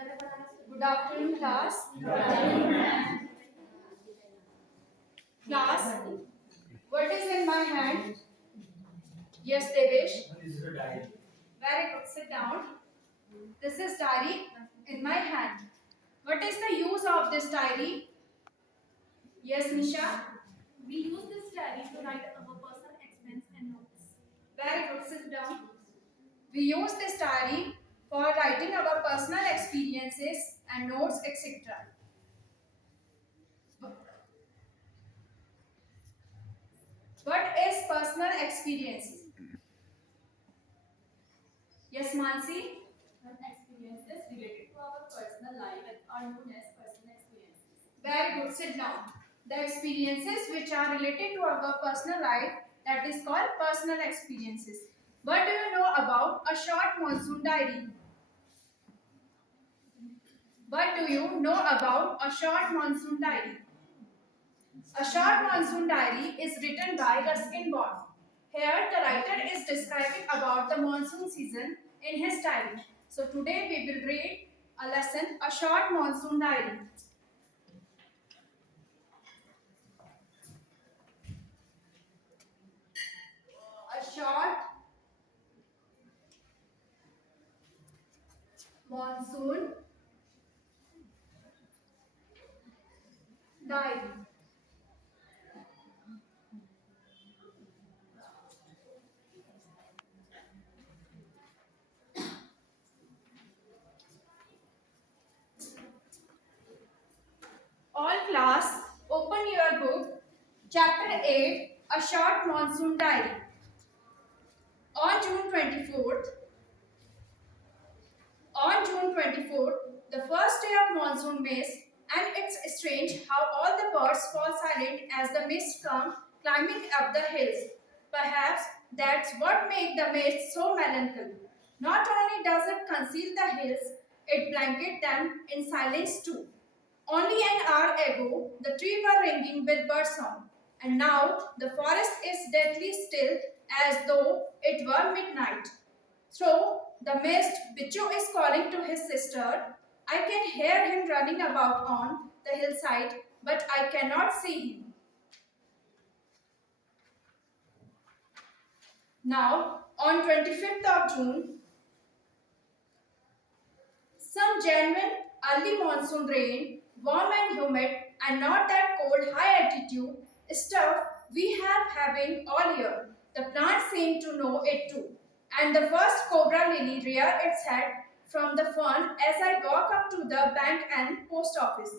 Good afternoon, class. Class, what is in my hand? Yes, Devesh. Very good. Sit down. This is diary in my hand. What is the use of this diary? Yes, Nisha. We use this diary to write our personal expense and notes. Very good. Sit down. We use this diary for writing our personal experiences and notes, etc. What is personal experiences? Yes, Mansi. Experiences related to our personal life are known as personal experiences. Very good. Sit down. The experiences which are related to our personal life, that is called personal experiences. What do you know about a short monsoon diary? What do you know about a short monsoon diary? A short monsoon diary is written by Ruskin Bond. Here the writer is describing about the monsoon season in his diary. So today we will read a lesson, a short monsoon diary. A short monsoon diary. All class, open your book. Chapter 8, A Short Monsoon Diary. On June 24th, the first day of monsoon mist, and it's strange how all the birds fall silent as the mist comes climbing up the hills. Perhaps that's what makes the mist so melancholy. Not only does it conceal the hills, it blankets them in silence too. Only an hour ago, the trees were ringing with birdsong, and now the forest is deadly still as though it were midnight. Through the mist, Bichu is calling to his sister. I can hear him running about on the hillside, but I cannot see him. Now, on 25th of June, some genuine early monsoon rain, warm and humid, and not that cold high altitude stuff we have having all year. The plants seem to know it too. And the first cobra lily reared its head from the fern as I walk up to the bank and post office.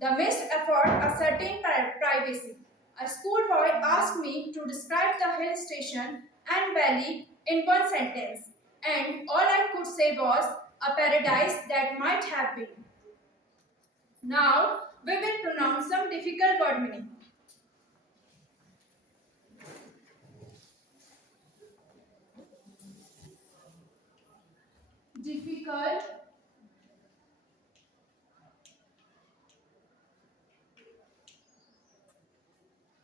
The mist afford a certain privacy. A schoolboy asked me to describe the hill station and valley in one sentence, and all I could say was a paradise that might have been. Now we will pronounce some difficult word meaning. Difficult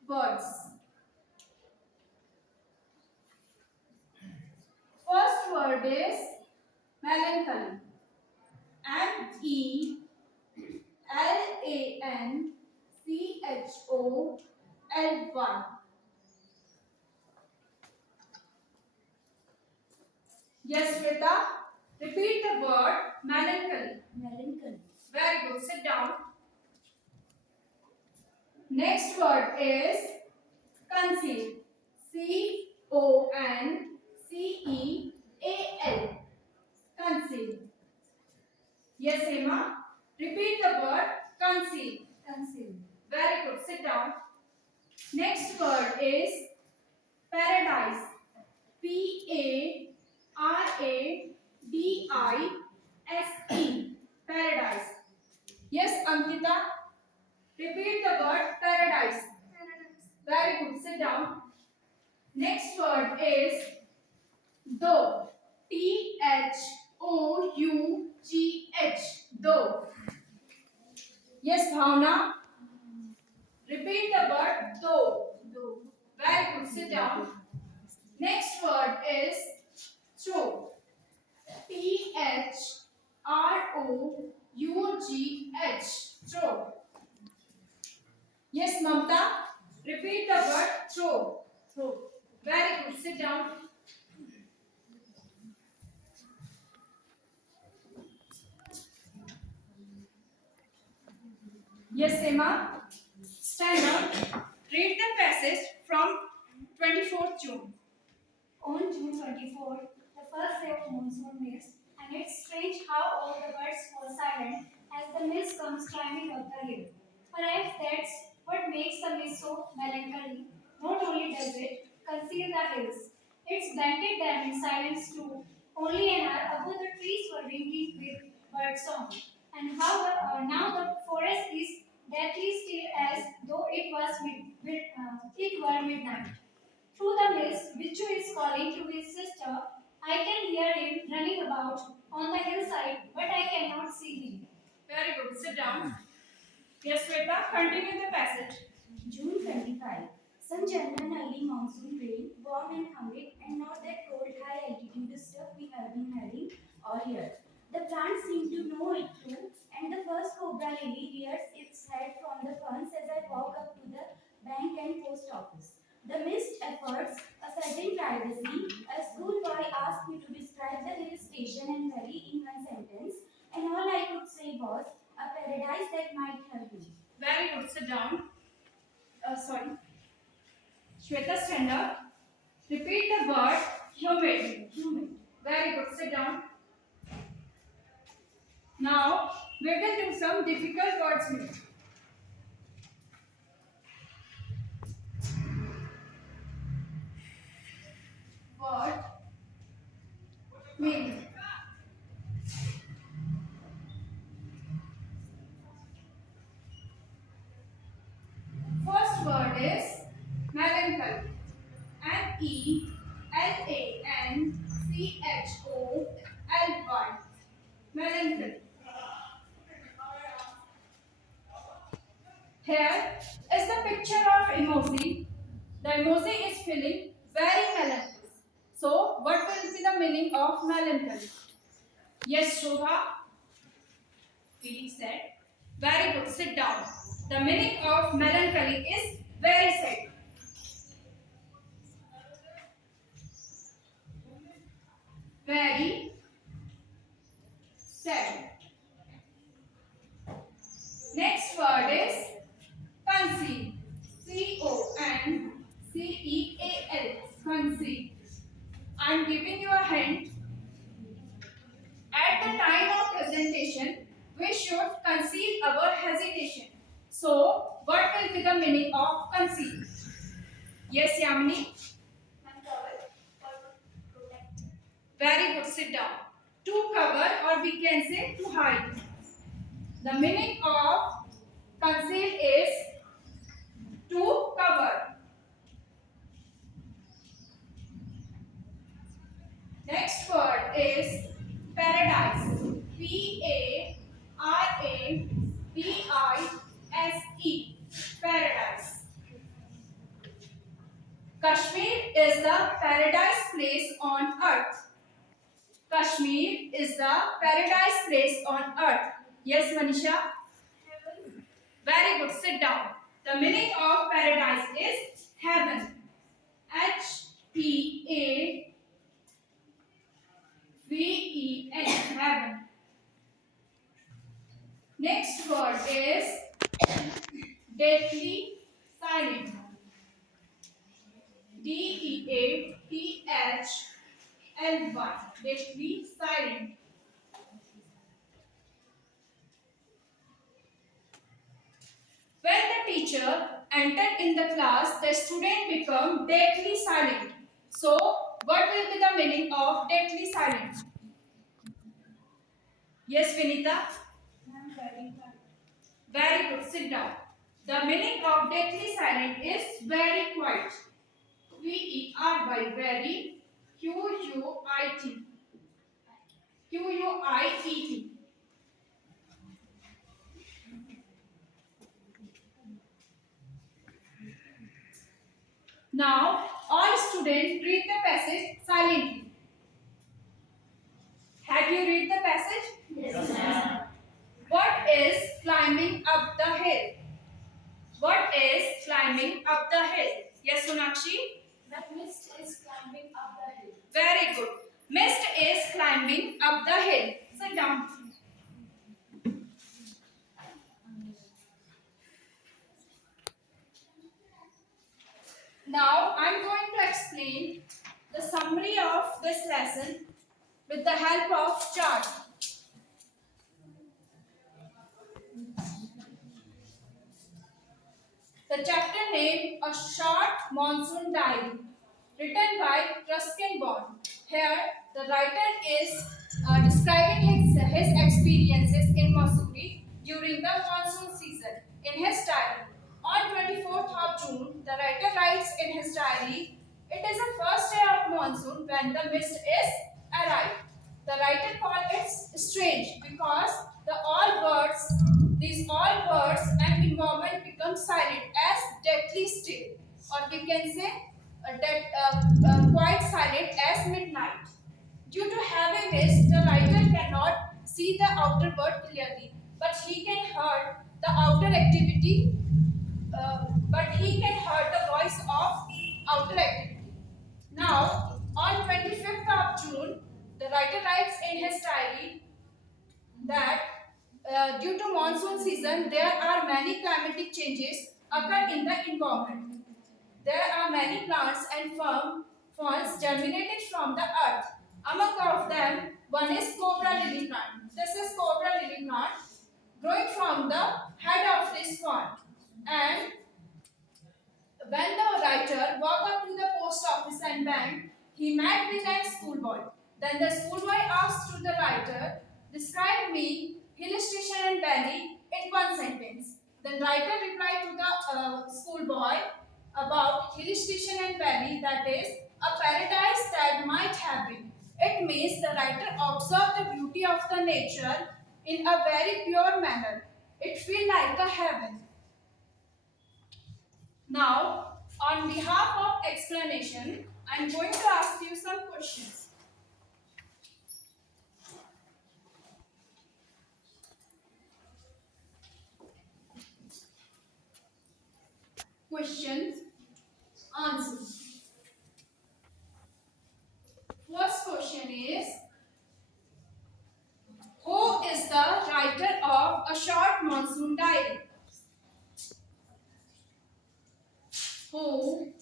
words. First word is melancholy. Melancholy. Yes, Rita. Repeat the word melancholy. Melancholy. Very good. Sit down. Next word is conceal. Conceal. Conceal. Yes, Emma. Repeat the word conceal. Conceal. Very good. Sit down. Next word is paradise. Paradise. Paradise. Yes, Ankita. Repeat the word paradise. Very good. Sit down. Next word is though. Though. Though. Yes, Bhavna. Repeat the word though. Though. Very good. Sit down. Next word is through. Through. U-G-H. Throw. Yes, Mamta. Repeat the word throw. Throw. Very good. Sit down. Yes, Emma. Stand up. Read the passage from 24th June. On June 24th, the first day of monsoon mist, and it's strange how all the birds fall silent as the mist comes climbing up the hill. Perhaps that's what makes the mist so melancholy. Not only does it conceal the hills, it's blanket them in silence too. Only an hour ago the trees were ringing with bird song, and now the forest is deathly still as though it were midnight. Through the mist, Bichu is calling to his sister. I can hear him running about on the hillside, but I cannot see him. Very good. Sit down. Yes, Shweta. Continue the passage. June 25. Some general early monsoon rain, warm and humid, and not that cold high altitude stuff we have been having all year. The plants seem to know it too, and the first cobra lily rears its head from the ferns as I walk up to the bank and post office. The mist affords a certain privacy. A schoolboy asked me to describe the hill station and valley in one sentence, and all I could say was a paradise that might have been. Very good. Sit down. Sorry. Shweta, stand up. Repeat the word humid. Humid. Very good. Sit down. Now we will do some difficult words here. Word meaning. First word is melancholy. Melancholy. Melancholy. Here is the picture of emoji. The emoji is feeling very melancholy. So, what will be the meaning of melancholy? Yes, Shobha. Feeling sad. Very good. Sit down. The meaning of melancholy is very sad. Very sad. Next word is conceal. Conceal. Conceal. I am giving you a hint. At the time of presentation, we should conceal our hesitation. So, what will be the meaning of conceal? Yes, Yamini? Uncover or protect. Very good. Sit down. To cover, or we can say to hide. The meaning of conceal is to cover. Next word is paradise. Paradise. Paradise. Kashmir is the paradise place on earth. Kashmir is the paradise place on earth. Yes, Manisha? Heaven. Very good. Sit down. The meaning of paradise is heaven. Heaven. Heaven. Next word is deathly silent. Deathly. Deathly silent. When the teacher entered in the class, the student become deathly silent. So, what will be the meaning of deathly silent? Yes, Vinita? I'm very quiet. Very good. Sit down. The meaning of deathly silent is very quiet. Very. Quit. Quit. Now, all students read the passage silently. Have you read the passage? Yes, ma'am. What is climbing up the hill? What is climbing up the hill? Yes, Sonakshi? The mist is climbing up the hill. Very good. Mist is climbing up the hill. Sit down. Now I'm going to explain the summary of this lesson with the help of chart. The chapter name A Short Monsoon Diary, written by Ruskin Bond. Here, the writer is describing his experiences in Missouri during the monsoon season in his diary. On 24th of June, the writer writes in his diary, it is the first day of monsoon when the mist is arrived. The writer called it strange because these all birds and environment become silent as deathly still, or we can say quite silent as midnight. Due to heavy mist, the writer cannot see the outer world clearly, but he can hear the outer activity. But he can hear the voice of outer activity. Now, on 25th of June, the writer writes in his diary that due to monsoon season, there are many climatic changes occur in the environment. There are many plants and ferns germinated from the earth. Among of them, one is cobra lily plant. This is cobra lily plant growing from the head of this fern. And when the writer walked up to the post office and bank, he met with a schoolboy. Then the schoolboy asked to the writer, describe me hill station and valley in one sentence. Then writer replied to the schoolboy about hill station and valley, that is a paradise that might have been. It means the writer observed the beauty of the nature in a very pure manner. It feels like a heaven. Now, on behalf of explanation, I am going to ask you some questions. Questions, answers. First question is, who is the writer of A Short Monsoon Diary? Who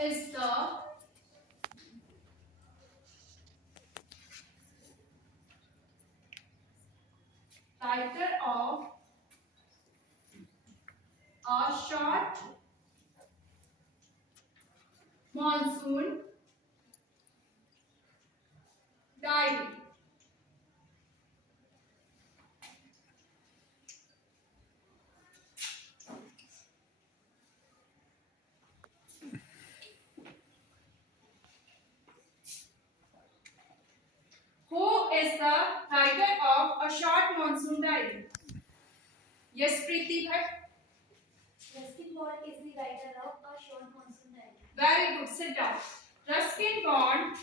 is the writer of A Short Monsoon Diary? Who is the writer of A Short Monsoon Diary? Yes, Preeti Bhatt. Ruskin Bond is the writer of A Short Monsoon Diary. Very good. Sit down. Ruskin Bond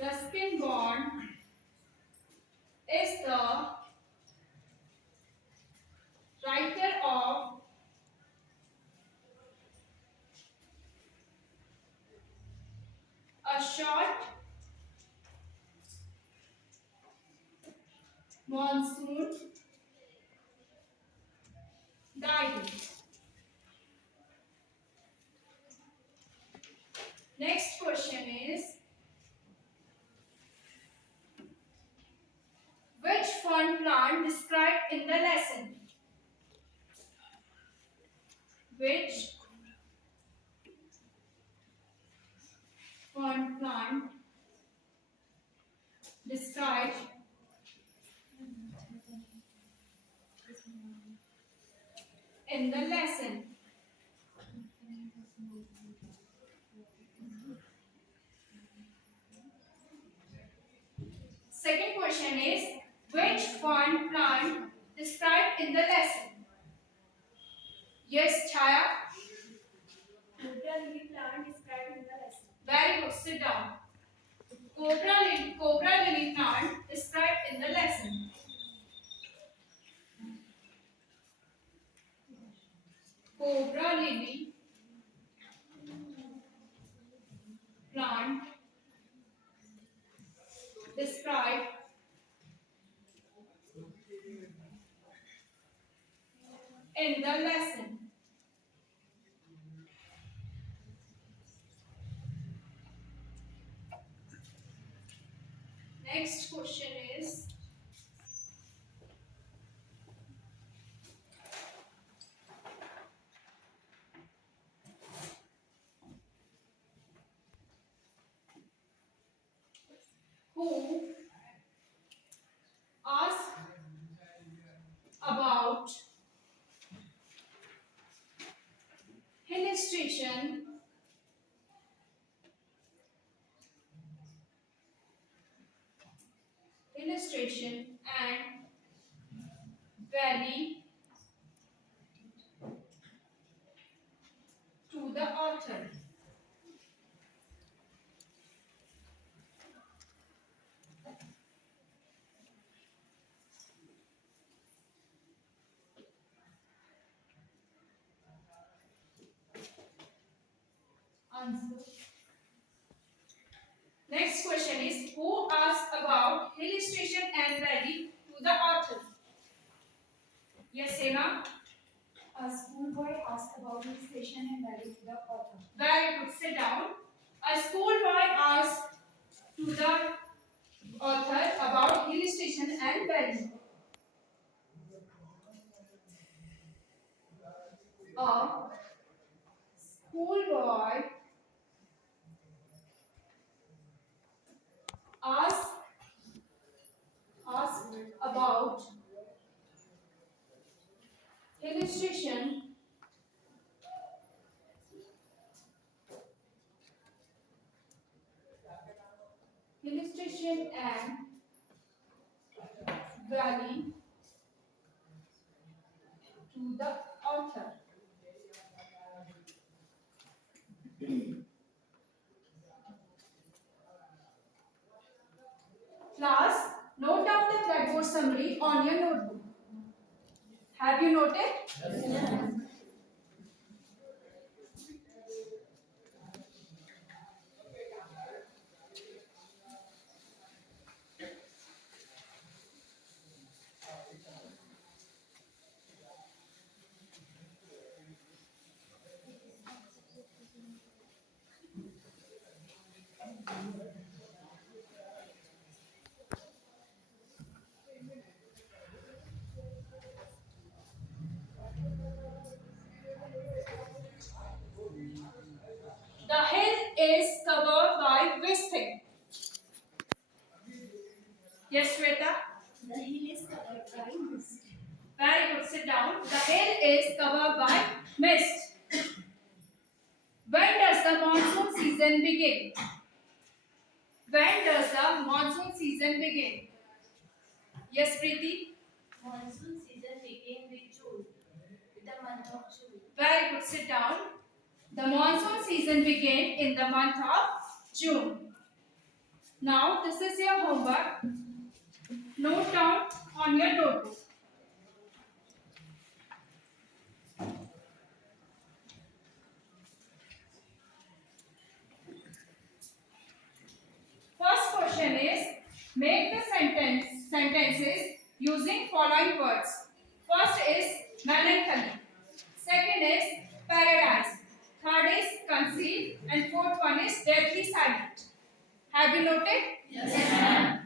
Ruskin Bond is the writer of A Short Monsoon Diary. Next question is, which fern plant described in the lesson? Which fern plant described in the lesson? Second question is, which fern plant described in the lesson? Yes, Chaya. Cobra lily plant described in the lesson. sit down. Cobra lily plant described in the lesson. Cobra lily plant described in the lesson. Next question is who asked about hill station, and valley to the author. Answer. Next question is who asked about hill station and valley to the author? Yes, Sena. A schoolboy asked about his station and valley to the author. Very good. Sit down. A schoolboy asked to the author about hill station and valley. A schoolboy asked about hill station and valley to the author. Class, note down the blackboard summary on your notebook. Have you noted? Yes. The hill is covered by which thing? Yes, Shweta? The hill is covered by mist. Very good. Sit down. The hill is covered by mist. When does the monsoon season begin? When does the monsoon season begin? Yes, Preeti? Monsoon season begins with June, with the month of June. Very good. Sit down. The monsoon season begins in the month of June. Now, this is your homework. Note down on your notebook. First question is make the sentences using following words. First is melancholy. Second is paradise. Third is conceal. And fourth one is deadly silent. Have you noted? Yes.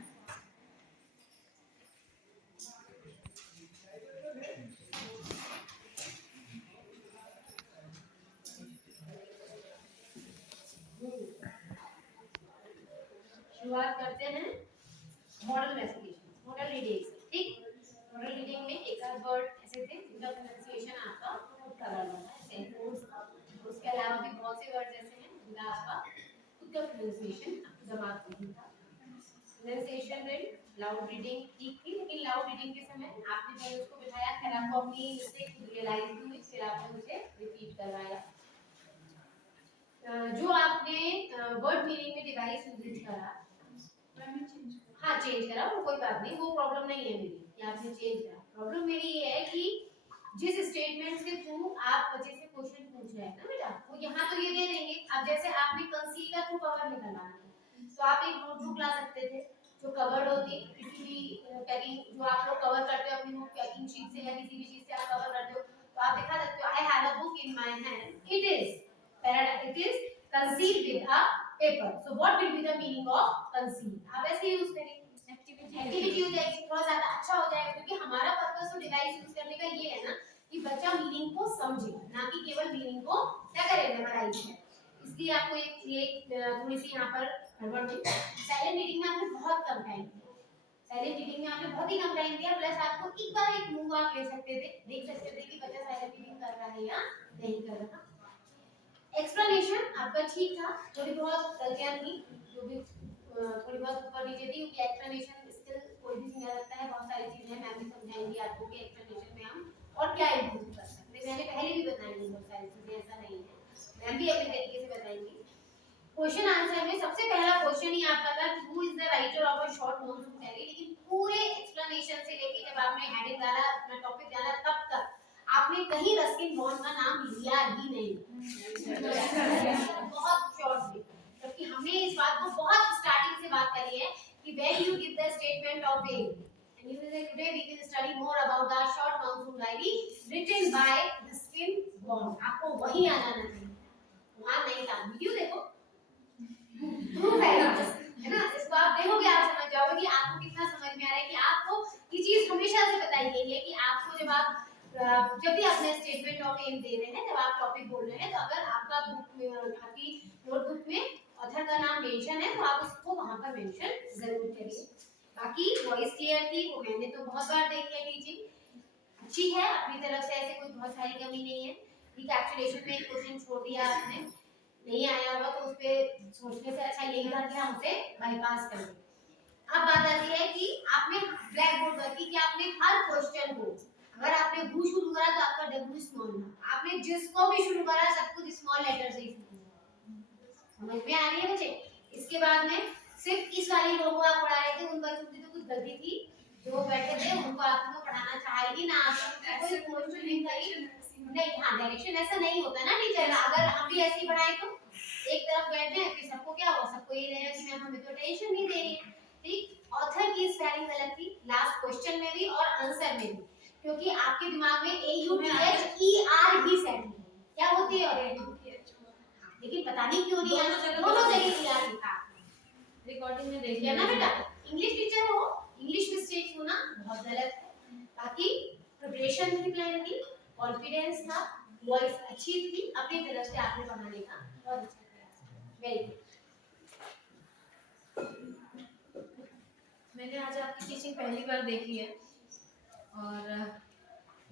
शुरुआत करते हैं model रेसिपिएशन model reading से ठीक model reading में एक आध word ऐसे थे जिनका प्रोनाउंसिएशन आपका खुद का करना है सेंटेंस उसके अलावा भी बहुत से वर्ड ऐसे हैं जिनका आपका खुद का प्रोनाउंसिएशन आपके दिमाग में होगा प्रोनाउंसिएशन रीड लाउड रीडिंग ठीक थी लेकिन लाउड रीडिंग के समय आपने पहले उसको बिठाया फिर आपको अपनी मिस्टेक रियलाइज हुई फिर आपने उसे रिपीट करवाया जो आपने वर्ड मीनिंग में डिवाइस यूज करा, हाँ चेंज करा, वो कोई बात नहीं, वो प्रॉब्लम नहीं है मेरी कि आपने चेंज करा। प्रॉब्लम मेरी ये है कि जिस स्टेटमेंट के थ्रू आप बच्चे से क्वेश्चन पूछ रहे हैं ना बेटा, वो यहाँ तो ये दे देंगे। अब जैसे आपने कंसील का थ्रू कवर निकालना है, तो आप एक नोटबुक ला सकते थे जो कवर्ड होती, किसी भी पैकिंग जो आप लोग कवर करते हो अपनी बुक पैकिंग शीट से या किसी भी चीज से आप कवर करते हो, तो आप दिखा सकते हो I have a book in my hand, it is concealed with a paper. So what will be the meaning of conceal? आप ऐसे यूज करेंगे, एक्टिविटी हो जाएगी, थोड़ा ज्यादा अच्छा हो जाएगा, क्योंकि हमारा पर्पस तो डिवाइस यूज करने का ये है ना कि बच्चा मीनिंग को समझे, ना कि केवल मीनिंग को क्या करे मेमोराइज करे। इसलिए आपको एक थोड़ी सी यहाँ पर गड़बड़ हुई। साइलेंट रीडिंग में आपने बहुत कम टाइम दिया, साइलेंट रीडिंग में आपने बहुत ही कम टाइम दिया, प्लस आपको एक बार एक मूव आप ले सकते थे, देख सकते थे कि बच्चा साइलेंट रीडिंग कर रहा है या नहीं कर रहा। एक्सप्लेनेशन आपका ठीक था, थोड़ी बहुत गलतियां थी जो भी थोड़ी बहुत ऊपर नीचे थी, क्योंकि एक्सप्लेनेशन स्किल कोई भी सिखा सकता है, बहुत सारी चीजें मैम भी समझाएंगी आपको कि एक्सप्लेनेशन में हम और क्या इम्प्रूव कर सकते हैं। मैंने पहले भी बताएंगी बहुत सारी चीजें, ऐसा नहीं है, मैम भी अपने तरीके से बताएंगी। क्वेश्चन आंसर में सबसे पहला क्वेश्चन ही आपका था कि who is the writer of a short nonsense diary, लेकिन पूरे एक्सप्लेनेशन से लेके जब आपने हेडिंग डाला, अपना टॉपिक डाला, तब तक आपने कहीं रस्किन बॉन्ड का नाम लिया ही नहीं। बहुत शॉर्ट में, क्योंकि हमने इस बात को बहुत स्टार्टिंग से बात करी है कि when you give the statement of A and you say today we will study more about the short monsoon diary written by Ruskin Bond, आपको वही आना चाहिए, वहां नहीं था। वीडियो देखो, प्रूफ है ना, इसको आप देखोगे आप समझ जाओगे कि आपको कितना समझ में आ रहा है कि आपको ये चीज हमेशा से बताई गई है कि आपको जब भी अपने स्टेटमेंट ऑफ एम दे रहे हैं, जब आप टॉपिक बोल रहे हैं, तो अगर आपका बुक में आपकी नोटबुक में ऑथर का नाम मेंशन है तो आप उसको वहां पर मेंशन जरूर करिए। बाकी वॉइस क्लियर थी, वो मैंने तो बहुत बार देख लिया, टीचिंग अच्छी है अपनी तरफ से, ऐसे कोई बहुत सारी कमी नहीं है। रिकैप्चुलेशन में एक क्वेश्चन छोड़ दिया आपने, नहीं आया होगा तो उस पे सोचने से अच्छा यही था कि हम उसे बाईपास कर दें। अब बात आती है कि आपने ब्लैक बोर्ड पर कि आपने हर क्वेश्चन को, अगर आपने भू शुरू करा तो आपका डब्ल्यू स्मॉल था, आपने जिसको भी शुरू करा सब कुछ स्मॉल लेटर से ही शुरू करा। समझ में आ रही है बच्चे? इसके बाद में सिर्फ इस वाली रो को आप पढ़ा रहे थे, उन बच्चों की तो कुछ गलती थी जो बैठे थे, उनको आपको पढ़ाना चाहिए ना, आपको कोई क्वेश्चन नहीं करी नहीं। हाँ, डायरेक्शन ऐसा नहीं होता ना टीचर, अगर हम भी ऐसे ही पढ़ाए तो एक तरफ बैठ जाए, फिर सबको क्या हो, सबको ये रहेगा कि मैम हमें तो टेंशन नहीं दे रही है। ठीक, ऑथर की स्पेलिंग गलत थी लास्ट क्वेश्चन में भी और आंसर में भी, क्योंकि आपके दिमाग में A U T H E R ही सेट है, क्या होती है और लेकिन पता नहीं क्यों नहीं आना, दोनों जगह ई आर लिखा रिकॉर्डिंग में देख लिया ना बेटा। इंग्लिश टीचर हो, इंग्लिश मिस्टेक होना बहुत गलत है। बाकी प्रिपरेशन भी प्लान थी, कॉन्फिडेंस था, वॉइस अच्छी थी, अपनी तरफ से आपने पढ़ाने का बहुत अच्छा किया। Very good. मैंने आज आपकी टीचिंग पहली बार देखी है, और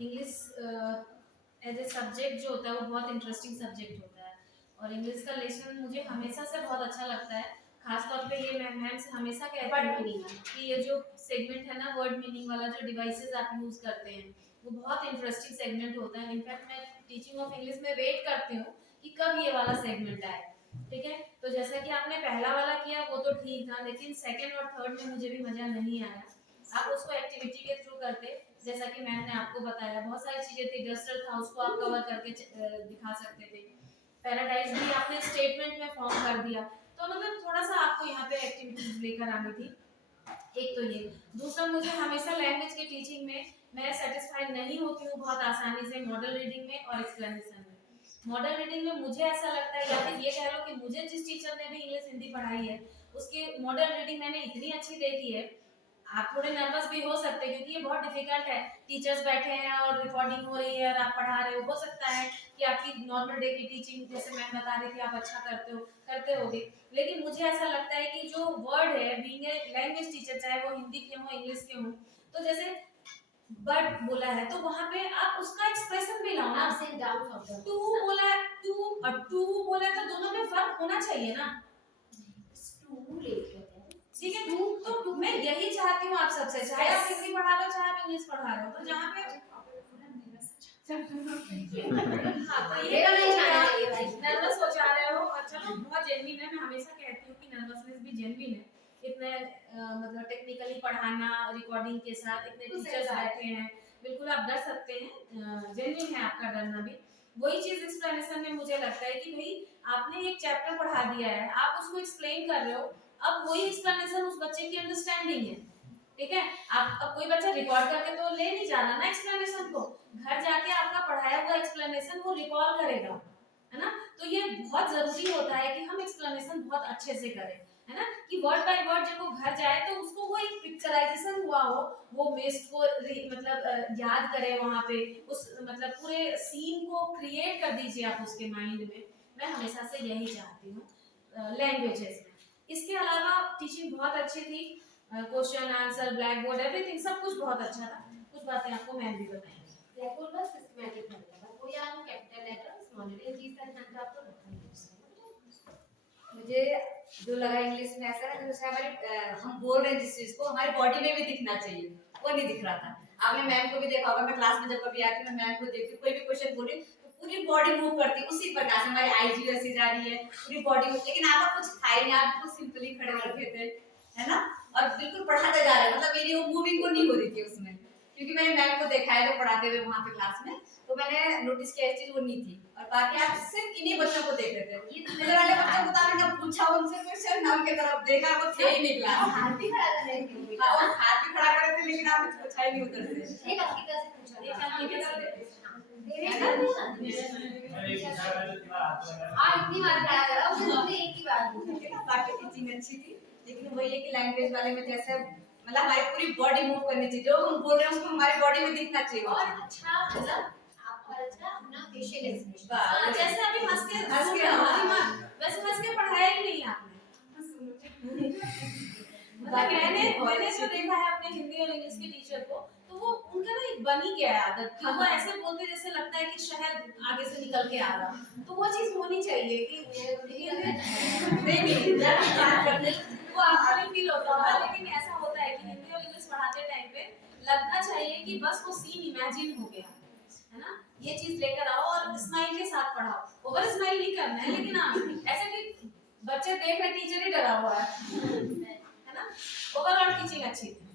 इंग्लिश एज ए सब्जेक्ट जो होता है वो बहुत इंटरेस्टिंग सब्जेक्ट होता है, और इंग्लिश का लेसन मुझे हमेशा से बहुत अच्छा लगता है। खासतौर पे ये मैम से हमेशा कहती हूँ कि ये जो सेगमेंट है ना वर्ड मीनिंग वाला, जो डिवाइसेस आप यूज करते हैं वो बहुत इंटरेस्टिंग सेगमेंट होता है। इनफैक्ट मैं टीचिंग ऑफ इंग्लिश में वेट करती हूँ कि कब ये वाला सेगमेंट आए। ठीक है, तो जैसा कि आपने पहला वाला किया वो तो ठीक था, लेकिन सेकंड और थर्ड में मुझे भी मजा नहीं आया। आप उसको एक्टिविटी के थ्रू करते, जैसा कि मैम ने आपको बताया बहुत सारी चीजें थी, डस्टर था उसको आप कवर करके दिखा सकते थे, पैराडाइज भी आपने स्टेटमेंट में फॉर्म कर दिया, तो मतलब थोड़ा सा आपको यहाँ पे एक्टिविटीज लेकर आनी थी। एक तो ये, दूसरा मुझे हमेशा लैंग्वेज के टीचिंग में मैं सेटिस्फाइड नहीं होती हूँ बहुत आसानी से मॉडल रीडिंग में और एक्सप्लेनेशन में। मॉडल रीडिंग में मुझे ऐसा लगता है, या फिर ये कह लो कि मुझे जिस टीचर ने भी इंग्लिश हिंदी पढ़ाई है उसकी मॉडल रीडिंग मैंने इतनी अच्छी देखी है, आप थोड़े नर्वस भी हो सकते हैं क्योंकि ये बहुत डिफिकल्ट है। टीचर्स बैठे हैं और रिकॉर्डिंग हो रही है और आप पढ़ा रहे हो सकता है कि आपकी नॉर्मल डे की टीचिंग जैसे मैम बता रही थी आप अच्छा करते होगे, लेकिन मुझे ऐसा लगता है कि जो वर्ड है, बीइंग ए लैंग्वेज टीचर, चाहे वो हिंदी के हो इंग्लिश के हो, तो जैसे बट बोला है तो वहां पे आप उसका एक्सप्रेशन भी लाओ ना। टू बोला है, टू और टू बोला है, तो दोनों में फर्क होना चाहिए ना। ठीक है, तो मैं यही चाहती हूँ आप सबसे, चाहे आप हिंदी पढ़ा लो चाहे आप इंग्लिश पढ़ा लो, तो जहाँ पे हाँ तो ये नर्वस हो जा रहे हो, बहुत जेन्युइन है। मैं हमेशा कहती हूँ कि नर्वसनेस भी जेन्युइन है। इतने मतलब टेक्निकली पढ़ाना रिकॉर्डिंग के साथ, इतने टीचर्स बैठे हैं, बिल्कुल आप डर सकते हैं, जेन्युइन है आपका डरना भी। वही चीज एक्सप्लेनेशन में मुझे लगता है कि भाई आपने एक चैप्टर पढ़ा दिया है, आप उसको एक्सप्लेन कर रहे हो, अब वही एक्सप्लेनेशन उस बच्चे की अंडरस्टैंडिंग है, ठीक है। आप अब कोई बच्चा रिकॉर्ड करके तो ले नहीं जा रहा ना एक्सप्लेनेशन को, घर जाके आपका पढ़ाया हुआ एक्सप्लेनेशन वो रिकॉल करेगा, है ना। तो ये बहुत जरूरी होता है कि हम एक्सप्लेनेशन बहुत अच्छे से करें, है ना, कि वर्ड बाय वर्ड जब वो घर जाए तो उसको वो एक पिक्चराइजेशन हुआ हो, वो मिस्ट को मतलब याद करे वहां पे, उस मतलब पूरे सीन को क्रिएट कर दीजिए आप उसके माइंड में। मैं हमेशा से यही चाहती हूँ लैंग्वेजेस में। इसके अलावा टीचिंग बहुत अच्छी थी, question answer black board everything सब कुछ बहुत अच्छा था। कुछ बातें आपको मैम भी बताएंगे। ब्लैक बोर्ड पर सिस्टमैटिक था, कोई आप कैपिटल लेटर स्मॉल लेटर चीज का ध्यान तो आपको रखना है। मुझे जो लगा इंग्लिश में ऐसा है जैसे हमारे हम बोल रहे हैं जिस चीज को हमारी बॉडी में भी दिखना चाहिए, वो नहीं दिख रहा था। आपने मैम को भी देखा होगा, मैं क्लास में जब कभी आती हूँ मैं मैम को देखती हूँ, कोई भी क्वेश्चन बोल रही तो पूरी बॉडी मूव करती उसी प्रकार से, हमारी आईजी वैसी जा रही है, पूरी बॉडी मूव। लेकिन आप कुछ था ही नहीं, आप बिल्कुल सिंपली खड़े रखे थे, है ना, और बिल्कुल पढ़ाते जा रहे हैं, मतलब मेरी वो मूविंग को नहीं हो रही थी उसमें, क्योंकि मैंने मैम को देखा है जो पढ़ाते हुए वहां पे क्लास में, तो मैंने नोटिस किया चीज वो नहीं थी। और बाकी आप सिर्फ इन्हीं बच्चों को देख रहे थे, ये दूसरे वाले बच्चों को तो आपने पूछा उनसे क्वेश्चन, नाम की तरफ देखा, वो थे ही नहीं क्लास। हाथ भी खड़ा कर रहे थे, हाँ और हाथ भी खड़ा कर रहे थे, लेकिन आपने पूछा ही नहीं उधर से। एक अंकिता से पूछा, एक अंकिता से हाँ इतनी बार खड़ा करा, उसने एक ही बार पूछा। बाकी टीचिंग अच्छी थी, लेकिन वही है कि लैंग्वेज वाले में जैसे मतलब हमारी पूरी बॉडी मूव करनी चाहिए, जो हम बोल रहे हैं उसको हमारी बॉडी में दिखना चाहिए, और अच्छा मतलब और अच्छा अपना फेशियल एक्सप्रेशन, जैसे अभी हंस के वैसे हंस के पढ़ाया ही नहीं आपने। मैंने जो देखा है अपने हिंदी और इंग्लिश के टीचर को, तो वो उनका ना एक बनी गया है आदत कि वो ऐसे बोलते जैसे लगता है कि शहद आगे से निकल के आ रहा, तो वो चीज होनी चाहिए कि नहीं बात करने वो आपको भी फील होता होगा, लेकिन ऐसा होता है कि हिंदी और इंग्लिश पढ़ाते टाइम पे लगना चाहिए कि बस वो सीन इमेजिन हो गया, है ना। ये चीज लेकर आओ और स्माइल के साथ पढ़ाओ, ओवर स्माइल नहीं करना है, लेकिन हाँ ऐसे कि बच्चे देख रहे टीचर ही डरा हुआ है ना। ओवरऑल टीचिंग अच्छी थी।